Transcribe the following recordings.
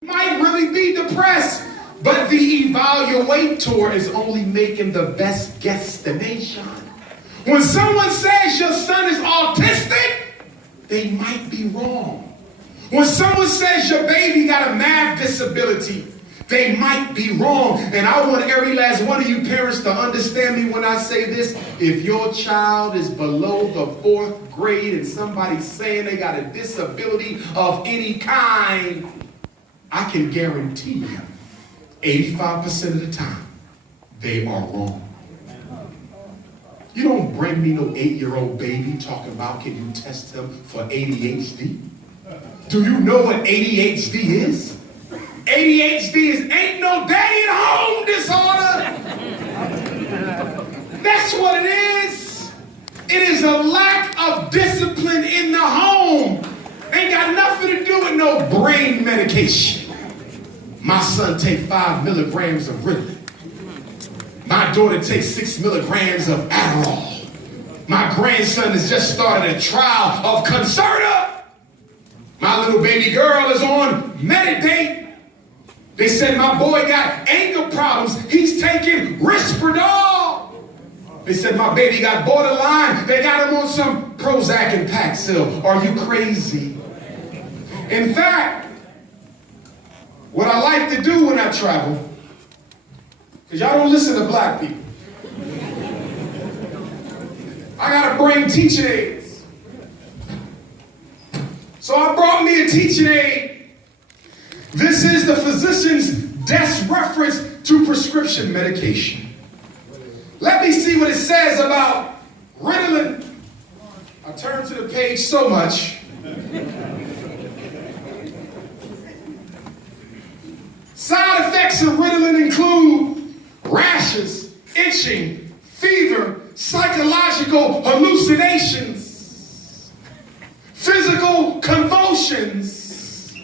Might really be depressed, but the evaluator is only making the best guesstimation. When someone says your son is autistic, they might be wrong. When someone says your baby got a math disability, they might be wrong. And I want every last one of you parents to understand me when I say this. If your child is below the 4th grade and somebody's saying they got a disability of any kind, I can guarantee you 85% of the time they are wrong. You don't bring me no 8-year-old baby talking about can you test him for ADHD? Do you know what ADHD is? ADHD is ain't no daddy at home disorder. That's what it is. It is a lack of discipline in the home. Ain't got nothing to do with no brain medication. My son takes 5 milligrams of Ritalin. My daughter takes 6 milligrams of Adderall. My grandson has just started a trial of Concerta. My little baby girl is on Medidate. They said my boy got anger problems. He's taking Risperdal. They said my baby got borderline. They got him on some Prozac and Paxil. Are you crazy? In fact, what I like to do when I travel, because y'all don't listen to black people, I gotta bring teaching aids. So I brought me a teaching aid. This is the physician's desk reference to prescription medication. Let me see what it says about Ritalin. I turn to the page so much. Side effects of Ritalin include rashes, itching, fever, psychological hallucinations, physical convulsions,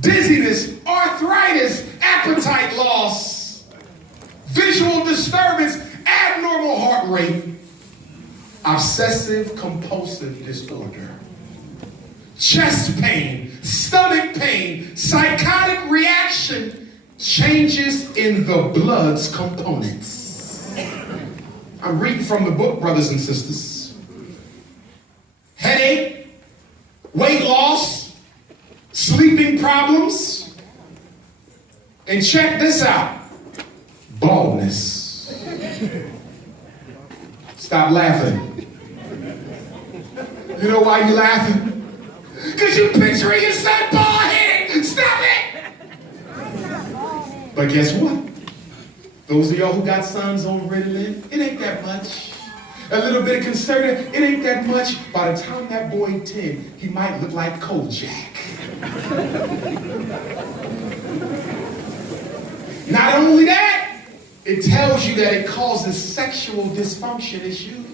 dizziness, arthritis, appetite loss, visual disturbance, abnormal heart rate, obsessive compulsive disorder, chest pain, stomach pain, psychotic reaction, changes in the blood's components. I'm reading from the book, brothers and sisters. Headache, weight loss, sleeping problems, and check this out, baldness. Stop laughing. You know why you're laughing? Because you're picturing your son bald headed. Stop it! But guess what? Those of y'all who got sons on Ritalin, it ain't that much. A little bit of Concerta, it ain't that much. By the time that boy 10, he might look like Kojak. Not only that, it tells you that it causes sexual dysfunction issues.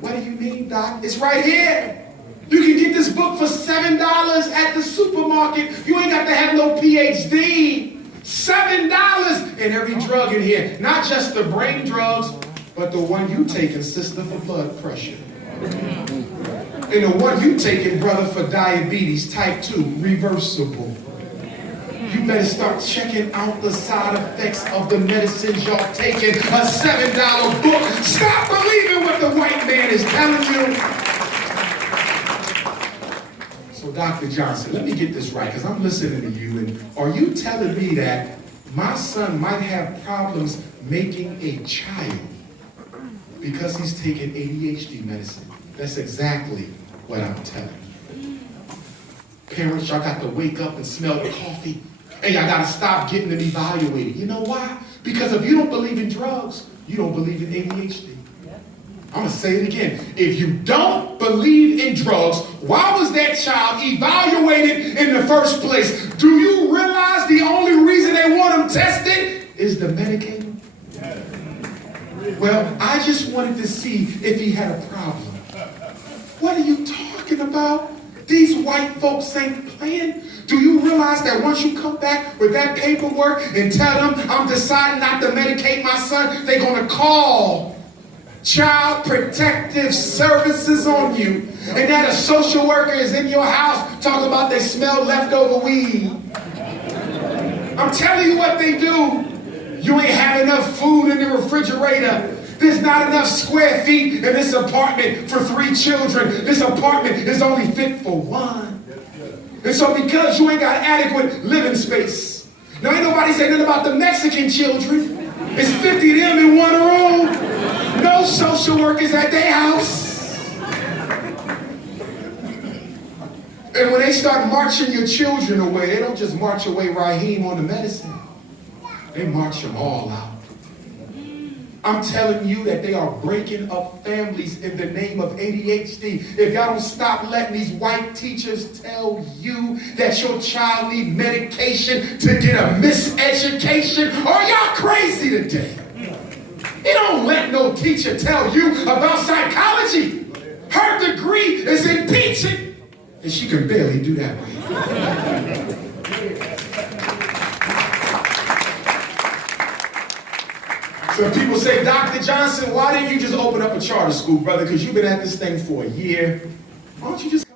What do you mean, Doc? It's right here. You can get this book for $7 at the supermarket. You ain't got to have no PhD. $7 and every drug in here. Not just the brain drugs, but the one you taking, sister, for blood pressure. And the one you taking, brother, for diabetes, type 2, reversible. You better start checking out the side effects of the medicines y'all taking. A $7 book. Stop believing what the white man is telling you. So Dr. Johnson, let me get this right, because I'm listening to you, and are you telling me that my son might have problems making a child because he's taking ADHD medicine? That's exactly what I'm telling you. Parents, y'all got to wake up and smell the coffee, and y'all got to stop getting them evaluated. You know why? Because if you don't believe in drugs, you don't believe in ADHD. I'm going to say it again. If you don't believe in drugs, why was that child evaluated in the first place? Do you realize the only reason they want him tested is to medicate him? Well, I just wanted to see if he had a problem. What are you talking about? These white folks ain't playing. Do you realize that once you come back with that paperwork and tell them I'm deciding not to medicate my son, they're going to call child protective services on you, and that a social worker is in your house talking about they smell leftover weed. I'm telling you what they do. You ain't have enough food in the refrigerator. There's not enough square feet in this apartment for 3 children. This apartment is only fit for 1. And so because you ain't got adequate living space. Now ain't nobody saying nothing about the Mexican children. It's 50 of them in one room. No social workers at their house. And when they start marching your children away, they don't just march away Raheem on the medicine. They march them all out. I'm telling you that they are breaking up families in the name of ADHD. If y'all don't stop letting these white teachers tell you that your child needs medication to get a miseducation, are y'all crazy today? You don't let no teacher tell you about psychology. Her degree is in teaching, and she can barely do that right. So people say, Dr. Johnson, why didn't you just open up a charter school, brother? Because you've been at this thing for a year. Why don't you just